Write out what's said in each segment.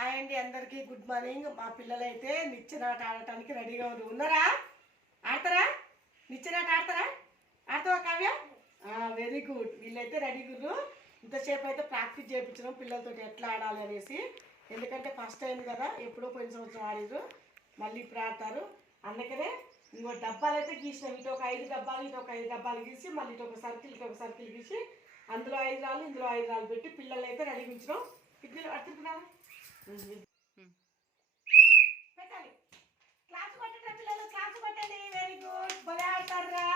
Hi అండి, అందరికీ good morning. మా పిల్లలైతే నిచ్చెనాట ఆడటానికి రెడీగా ఉన్నారా? ఆడతారా? నిచ్చెనాట ఆడతారా? ఆడతావా కావ్య? Very good. వీళ్ళైతే రెడీగా. ఇంతసేపు అయితే ప్రాక్టీస్ చేయించడం పిల్లలతో ఎట్లా ఆడాలి అనేసి. ఎందుకంటే ఫస్ట్ టైం కదా, ఎప్పుడో పోయిన సంవత్సరం ఆడిరు, మళ్ళీ ఇప్పుడు ఆడతారు. అందుకనే ఇంకో డబ్బాలు అయితే గీసినాం. ఇటు ఒక 5 డబ్బాలు, ఇటు ఒక 5 డబ్బాలు గీసి, మళ్ళీ ఇటు ఒక సర్కిల్ గీసి, అందులో 5 రాళ్ళు, ఇందులో 5 రాళ్ళు పెట్టి పిల్లలు అయితే రెడీ ఉంచడం. పిల్లలు అడుగుతున్నారా? పెట్టాలి. క్లాస్ కొట్టండి పిల్లలు, క్లాస్ కొట్టండి. వెరీ గుడ్, భలే ఆడతారా.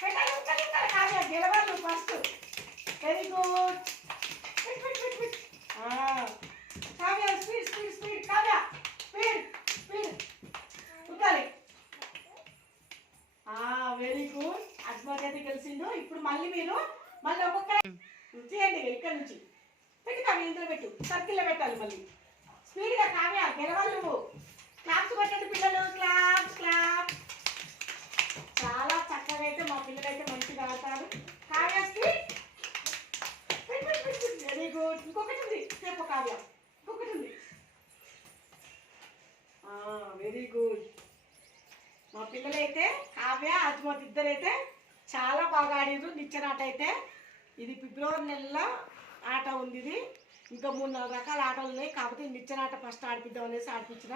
పెట్టాలి, కావ్య గెలవాలి first. Very good. Kavya speed speed speed, Kavya speed speed ఉండాలి. Very good. అస్మాత్ అయితే గెలిచిండు. ఇప్పుడు మళ్ళీ ఒక్కొక్క చేయండి. ఇక్కడ నుంచి పెట్టి కావ్య ఇందులో పెట్టు, సర్కిల్లో పెట్టాలి. మళ్ళీ స్పీడ్గా కావ్య గెలవాలి నువ్వు. క్లాప్స్ కొట్టండి పిల్లలు, క్లాప్స్ క్లాప్. చాలా చక్కగా అయితే మా పిల్లలు అయితే మంచిగా ఆడతారు. కావ్య స్పీడ్. Very good. ఇంకొకటి ఉంది, చెప్పు కావ్య. ఇంకొకటి ఉంది. Very good. మా పిల్లలైతే కావ్య అజ్మత్ ఇద్దరైతే చాలా బాగా ఆడిరు నిచ్చెనాట అయితే. ఇది ఫిబ్రవరి నెలలో ఆట ఉంది. ఇది ఇంకా 3-4 రకాల ఆటలు ఉన్నాయి. కాకపోతే నిచ్చెనాట ఫస్ట్ ఆడిపిద్దాం అనేసి ఆడిపించిన.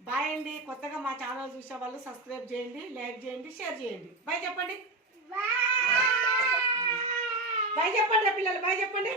బాయ్ అండి. కొత్తగా మా ఛానల్ చూసే వాళ్ళు సబ్స్క్రైబ్ చేయండి, లైక్ చేయండి, షేర్ చేయండి. బాయ్ చెప్పండి. బాయ్ చెప్పండి పిల్లలు, బాయ్ చెప్పండి.